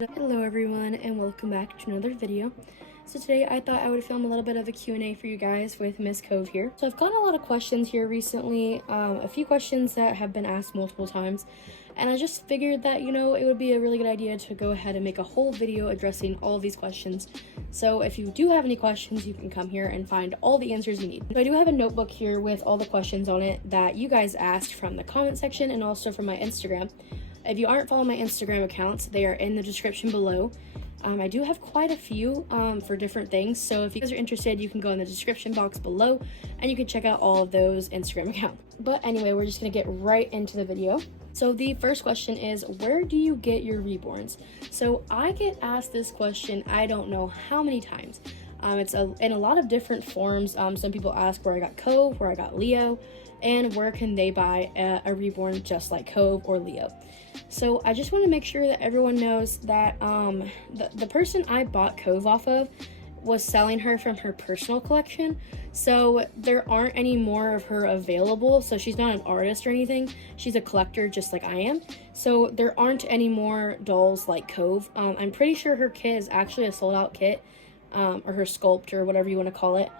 Hello everyone and welcome back to another video. So today I thought I would film a little bit of a Q&A for you guys with Miss Cove here. So I've gotten a lot of questions here recently, a few questions that have been asked multiple times, and I just figured that, it would be a really good idea to go ahead and make a whole video addressing all of these questions. So if you do have any questions, you can come here and find all the answers you need. So I do have a notebook here with all the questions on it that you guys asked from the comment section and also from my Instagram. If you aren't following my Instagram accounts, they are in the description below. I do have quite a few for different things, so if you guys are interested, you can go in the description box below and you can check out all of those Instagram accounts. But anyway, we're just gonna get right into the video. So the first question is, where do you get your reborns? So I get asked this question I don't know how many times. It's in a lot of different forms. Some people ask where I got Cove, where I got Leo, and where can they buy a reborn just like Cove or Leo. So I just want to make sure that everyone knows that the person I bought Cove off of was selling her from her personal collection, so there aren't any more of her available. So she's not an artist or anything, she's a collector just like I am, so there aren't any more dolls like Cove. I'm pretty sure her kit is actually a sold out kit, or her Sculpt or whatever you want to call it.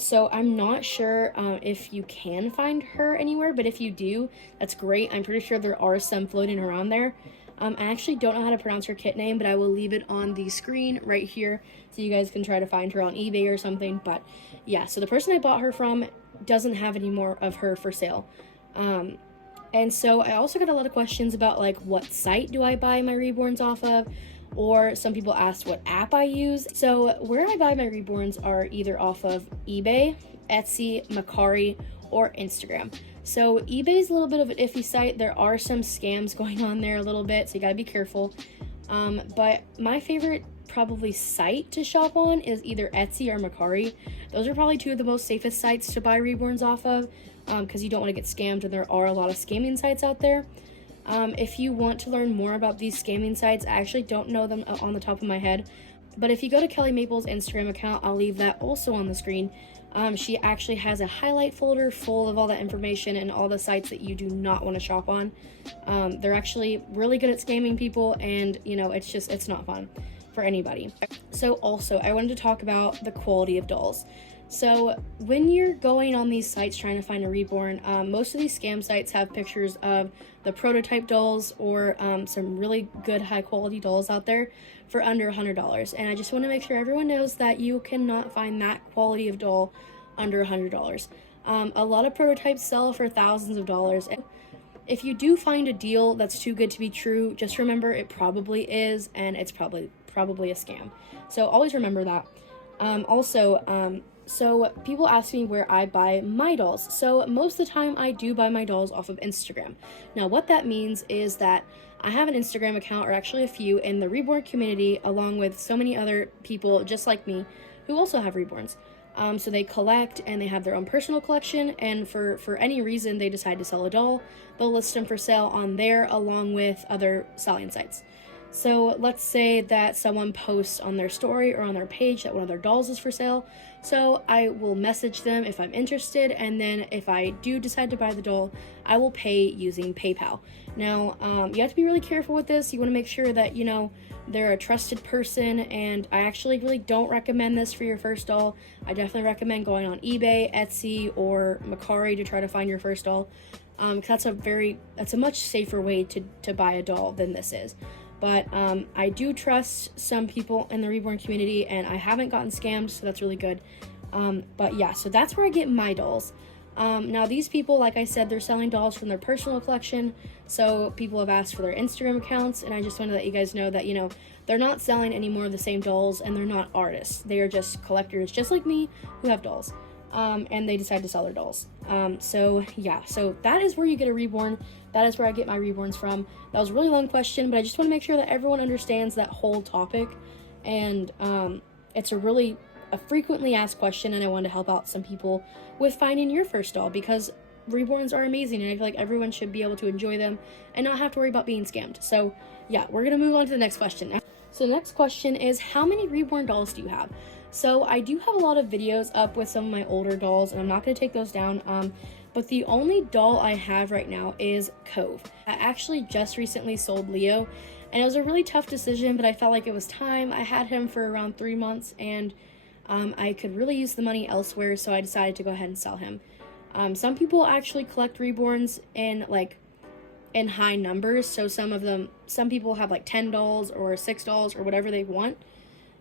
So I'm not sure if you can find her anywhere, but if you do, that's great. I'm pretty sure there are some floating around there. I actually don't know how to pronounce her kit name, but I will leave it on the screen right here so you guys can try to find her on eBay or something. But yeah, so the person I bought her from doesn't have any more of her for sale. And so I also got a lot of questions about like what site do I buy my reborns off of, or some people asked what app I use. So where I buy my reborns are either off of eBay, Etsy, Mercari, or Instagram. So eBay is a little bit of an iffy site. There are some scams going on there a little bit, so you gotta be careful. But my favorite probably site to shop on is either Etsy or Mercari. Those are probably two of the most safest sites to buy reborns off of, because you don't want to get scammed, and there are a lot of scamming sites out there. If you want to learn more about these scamming sites, I actually don't know them on the top of my head, but if you go to Kelly Maple's Instagram account, I'll leave that also on the screen. She actually has a highlight folder full of all that information and all the sites that you do not want to shop on. They're actually really good at scamming people, and it's not fun for anybody. So also, I wanted to talk about the quality of dolls. So when you're going on these sites trying to find a reborn, most of these scam sites have pictures of the prototype dolls or some really good high quality dolls out there for under $100. And I just want to make sure everyone knows that you cannot find that quality of doll under $100. A lot of prototypes sell for thousands of dollars. If you do find a deal that's too good to be true, just remember it probably is, and it's probably a scam. So always remember that. So people ask me where I buy my dolls. So most of the time I do buy my dolls off of Instagram. Now what that means is that I have an Instagram account, or actually a few, in the reborn community, along with so many other people just like me who also have reborns. So they collect and they have their own personal collection, and for any reason they decide to sell a doll, they'll list them for sale on there along with other selling sites. So let's say that someone posts on their story or on their page that one of their dolls is for sale. So I will message them if I'm interested, and then if I do decide to buy the doll, I will pay using PayPal. Now, you have to be really careful with this. You want to make sure that, they're a trusted person, and I actually really don't recommend this for your first doll. I definitely recommend going on eBay, Etsy, or Mercari to try to find your first doll. That's a much safer way to buy a doll than this is. But I do trust some people in the reborn community, and I haven't gotten scammed, so that's really good. But yeah, so that's where I get my dolls. Now these people, like I said, they're selling dolls from their personal collection, so people have asked for their Instagram accounts, and I just want to let you guys know that, they're not selling any more of the same dolls, and they're not artists. They are just collectors, just like me, who have dolls. And they decide to sell their dolls. So yeah, so that is where you get a reborn. That is where I get my reborns from. That was a really long question, but I just want to make sure that everyone understands that whole topic. And it's a frequently asked question, and I want to help out some people with finding your first doll, because reborns are amazing, and I feel like everyone should be able to enjoy them and not have to worry about being scammed. So yeah, we're gonna move on to the next question. So the next question is, how many reborn dolls do you have? So I do have a lot of videos up with some of my older dolls, and I'm not going to take those down. But the only doll I have right now is Cove. I actually just recently sold Leo, and it was a really tough decision, but I felt like it was time. I had him for around 3 months, and I could really use the money elsewhere, so I decided to go ahead and sell him. Some people actually collect reborns in high numbers, so some people have like 10 dolls or 6 dolls or whatever they want.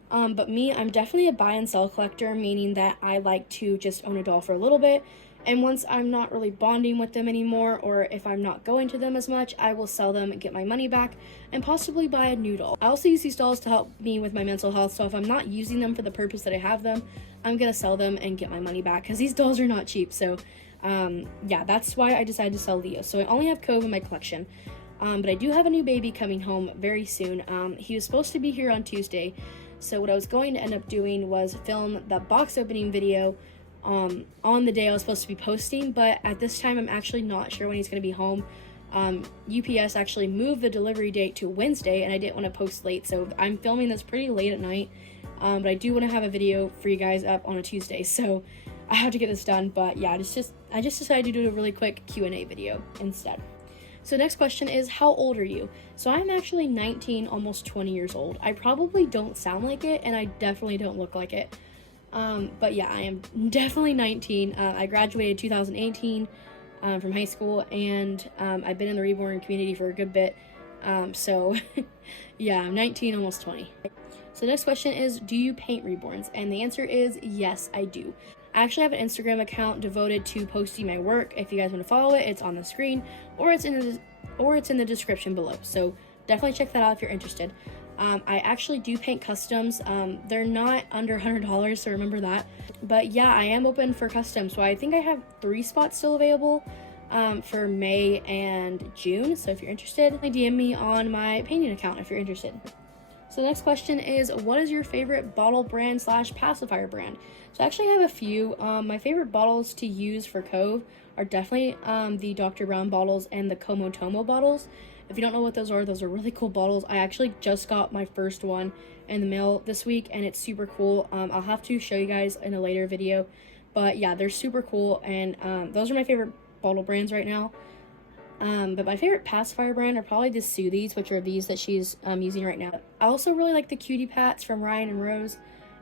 But me, I'm definitely a buy and sell collector, meaning that I like to just own a doll for a little bit, and once I'm not really bonding with them anymore, or if I'm not going to them as much, I will sell them and get my money back and possibly buy a new doll. I also use these dolls to help me with my mental health, so if I'm not using them for the purpose that I have them, I'm gonna sell them and get my money back, because these dolls are not cheap. So yeah, that's why I decided to sell Leo. So I only have Cove in my collection, but I do have a new baby coming home very soon. He was supposed to be here on Tuesday, so what I was going to end up doing was film the box opening video on the day I was supposed to be posting, but at this time I'm actually not sure when he's going to be home. UPS actually moved the delivery date to Wednesday, and I didn't want to post late, so I'm filming this pretty late at night, but I do want to have a video for you guys up on a Tuesday, so I have to get this done. But yeah, I just decided to do a really quick Q&A video instead. So next question is, how old are you? So I'm actually 19, almost 20 years old. I probably don't sound like it, and I definitely don't look like it. But yeah, I am definitely 19. I graduated 2018 from high school, and I've been in the reborn community for a good bit. So yeah, I'm 19, almost 20. So next question is, do you paint reborns? And the answer is yes, I do. I actually have an Instagram account devoted to posting my work. If you guys want to follow it, it's on the screen, or it's in the description below. So definitely check that out if you're interested. I actually do paint customs. They're not under $100, so remember that. But yeah, I am open for customs. So I think I have 3 spots still available for May and June. So if you're interested, DM me on my painting account if you're interested. So the next question is, what is your favorite bottle brand / pacifier brand? So I actually have a few. My favorite bottles to use for Cove are definitely the Dr. Brown bottles and the Komotomo bottles. If you don't know what those are really cool bottles. I actually just got my first one in the mail this week, and it's super cool. I'll have to show you guys in a later video, but yeah, they're super cool, and those are my favorite bottle brands right now. But my favorite pacifier brand are probably the Soothies, which are these that she's using right now. I also really like the Cutie Pats from Ryan and Rose,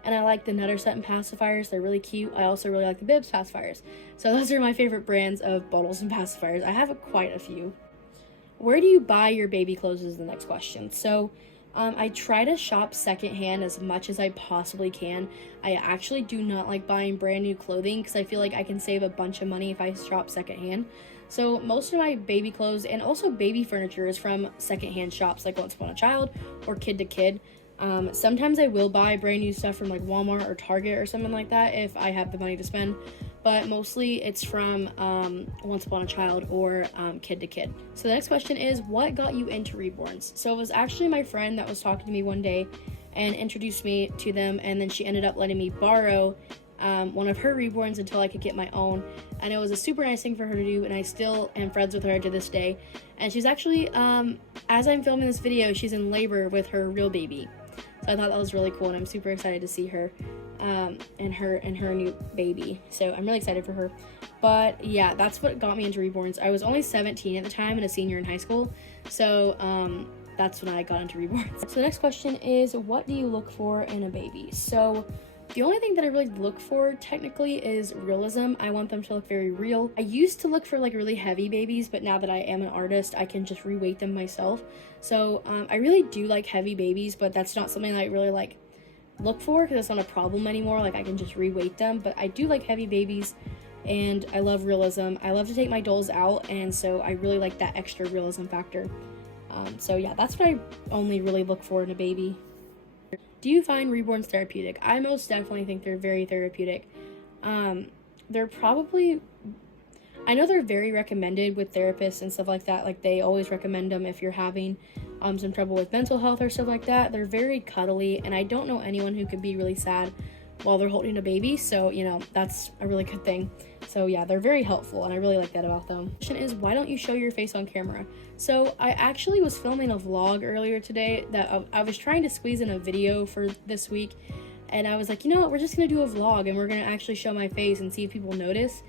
and I like the Nutter Sutton pacifiers. They're really cute. I also really like the Bibs pacifiers. So those are my favorite brands of bottles and pacifiers. I have quite a few. Where do you buy your baby clothes is the next question. So I try to shop secondhand as much as I possibly can. I actually do not like buying brand new clothing because I feel like I can save a bunch of money if I shop secondhand. So most of my baby clothes and also baby furniture is from secondhand shops like Once Upon a Child or Kid to Kid. Sometimes I will buy brand new stuff from like Walmart or Target or something like that if I have the money to spend, but mostly it's from Once Upon a Child or Kid to Kid. So the next question is, what got you into reborns? So it was actually my friend that was talking to me one day and introduced me to them, and then she ended up letting me borrow one of her reborns until I could get my own, and it was a super nice thing for her to do, and I still am friends with her to this day. And she's actually, as I'm filming this video, she's in labor with her real baby. So I thought that was really cool, and I'm super excited to see her and her new baby. So I'm really excited for her. But yeah, that's what got me into reborns. I was only 17 at the time and a senior in high school. So that's when I got into reborns. So the next question is, what do you look for in a baby? So the only thing that I really look for technically is realism. I want them to look very real. I used to look for like really heavy babies, but now that I am an artist, I can just reweight them myself. So I really do like heavy babies, but that's not something that I really like look for because it's not a problem anymore. Like I can just reweight them, but I do like heavy babies, and I love realism. I love to take my dolls out, and so I really like that extra realism factor. So yeah, that's what I only really look for in a baby. Do you find reborns therapeutic? I most definitely think they're very therapeutic. They're probably, I know they're very recommended with therapists and stuff like that. Like they always recommend them if you're having some trouble with mental health or stuff like that. They're very cuddly, and I don't know anyone who could be really sad while they're holding a baby. So, you know, that's a really good thing. So yeah, they're very helpful, and I really like that about them. The question is, why don't you show your face on camera? So I actually was filming a vlog earlier today that I was trying to squeeze in a video for this week, and I was like, you know what, we're just gonna do a vlog and we're gonna actually show my face and see if people notice.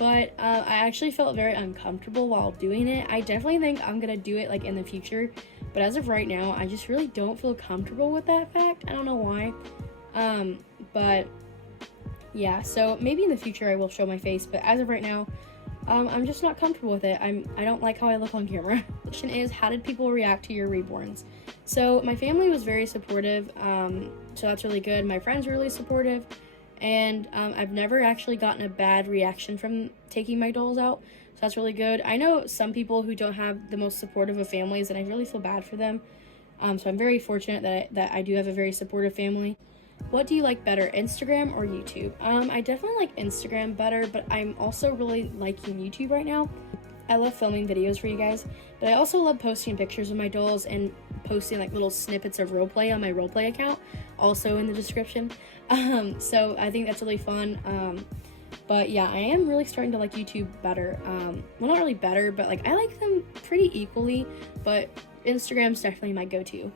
but I actually felt very uncomfortable while doing it. I definitely think I'm gonna do it like in the future, but as of right now, I just really don't feel comfortable with that fact. I don't know why. But yeah, so maybe in the future I will show my face, but as of right now, I'm just not comfortable with it. I don't like how I look on camera. The question is, how did people react to your reborns? So my family was very supportive, so that's really good. My friends were really supportive, and I've never actually gotten a bad reaction from taking my dolls out, so that's really good. I know some people who don't have the most supportive of families, and I really feel bad for them. So I'm very fortunate that I do have a very supportive family. What do you like better, Instagram or YouTube? I definitely like Instagram better, but I'm also really liking YouTube right now. I love filming videos for you guys, but I also love posting pictures of my dolls and posting like little snippets of roleplay on my roleplay account, also in the description. So I think that's really fun. But yeah, I am really starting to like YouTube better. Well, not really better, but like I like them pretty equally, but Instagram's definitely my go-to. Do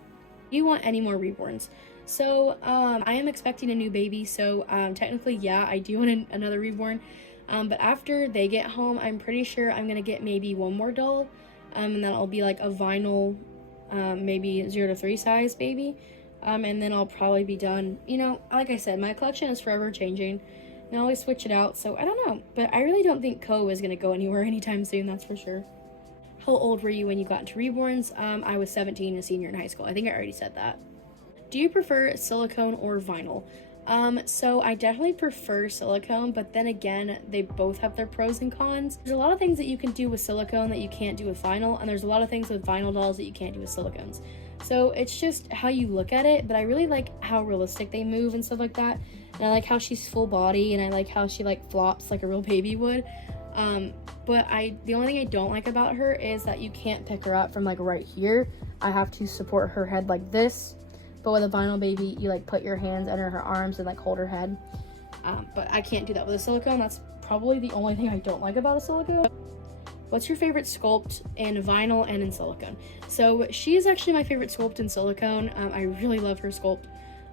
you want any more reborns? So I am expecting a new baby, so technically, yeah, I do want another reborn. But after they get home, I'm pretty sure I'm gonna get maybe one more doll, and then I'll be like a vinyl, maybe 0 to 3 size baby, and then I'll probably be done. You know, like I said, my collection is forever changing, and I always switch it out, so I don't know. But I really don't think Cove is gonna go anywhere anytime soon, that's for sure. How old were you when you got into reborns? I was 17, a senior in high school. I think I already said that. Do you prefer silicone or vinyl? So I definitely prefer silicone, but then again, they both have their pros and cons. There's a lot of things that you can do with silicone that you can't do with vinyl, and there's a lot of things with vinyl dolls that you can't do with silicones. So it's just how you look at it, but I really like how realistic they move and stuff like that. And I like how she's full body, and I like how she like flops like a real baby would. But the only thing I don't like about her is that you can't pick her up from like right here. I have to support her head like this. But with a vinyl baby, you like put your hands under her arms and like hold her head. But I can't do that with a silicone. That's probably the only thing I don't like about a silicone. What's your favorite sculpt in vinyl and in silicone? So she is actually my favorite sculpt in silicone. I really love her sculpt.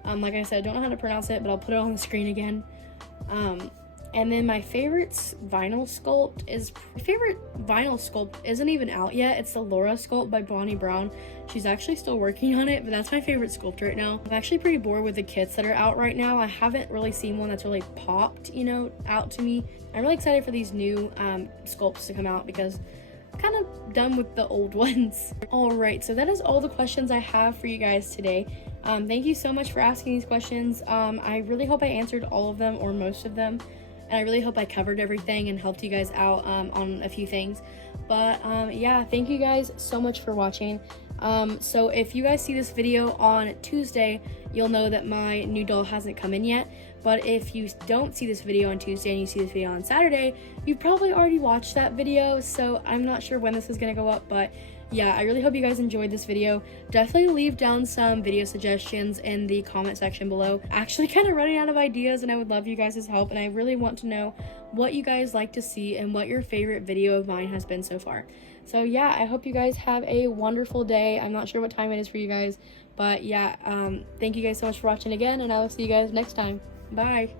Like I said, I don't know how to pronounce it, but I'll put it on the screen again. And then my favorite vinyl sculpt isn't even out yet. It's the Laura sculpt by Bonnie Brown. She's actually still working on it, but that's my favorite sculpt right now. I'm actually pretty bored with the kits that are out right now. I haven't really seen one that's really popped, you know, out to me. I'm really excited for these new sculpts to come out because I'm kind of done with the old ones. All right, so that is all the questions I have for you guys today. Thank you so much for asking these questions. I really hope I answered all of them or most of them. And I really hope I covered everything and helped you guys out on a few things. But yeah, thank you guys so much for watching. So if you guys see this video on Tuesday, you'll know that my new doll hasn't come in yet. But if you don't see this video on Tuesday and you see this video on Saturday, you probably already watched that video. So I'm not sure when this is gonna go up, but yeah, I really hope you guys enjoyed this video. Definitely leave down some video suggestions in the comment section below. Actually kind of running out of ideas, and I would love you guys' help, and I really want to know what you guys like to see and what your favorite video of mine has been so far. So yeah, I hope you guys have a wonderful day. I'm not sure what time it is for you guys, but yeah, thank you guys so much for watching again, and I will see you guys next time. Bye.